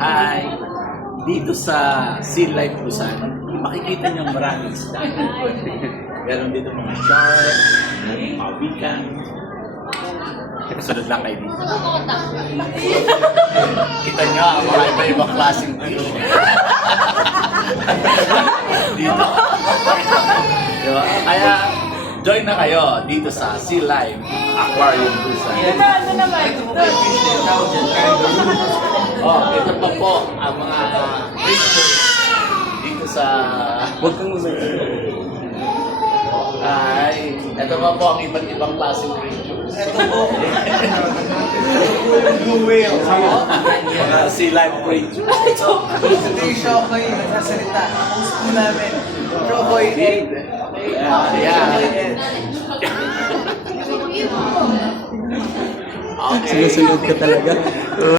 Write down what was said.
Hi! Dito sa Sea Life Busan, makikita niyo maraming isda. Meron dito mga shark, mga wikan. Sunod lang kayo dito. Kita niyo ang mga iba-ibang klaseng fish. Dito. Diba? Kaya, join na kayo dito sa Sea Life Aquarium Busan. Ano naman? Oh, ito pa po ang mga creatures dito sa... Huwag kang Ay, ito pa po ang iba't ibang klaseng creatures. Ito po. Blue whale. Mga sea life creatures. Ito yung Shokoy nagsasalita. Ang gusto mo namin. Shokoy egg. Yeah. Sinusunod ka talaga.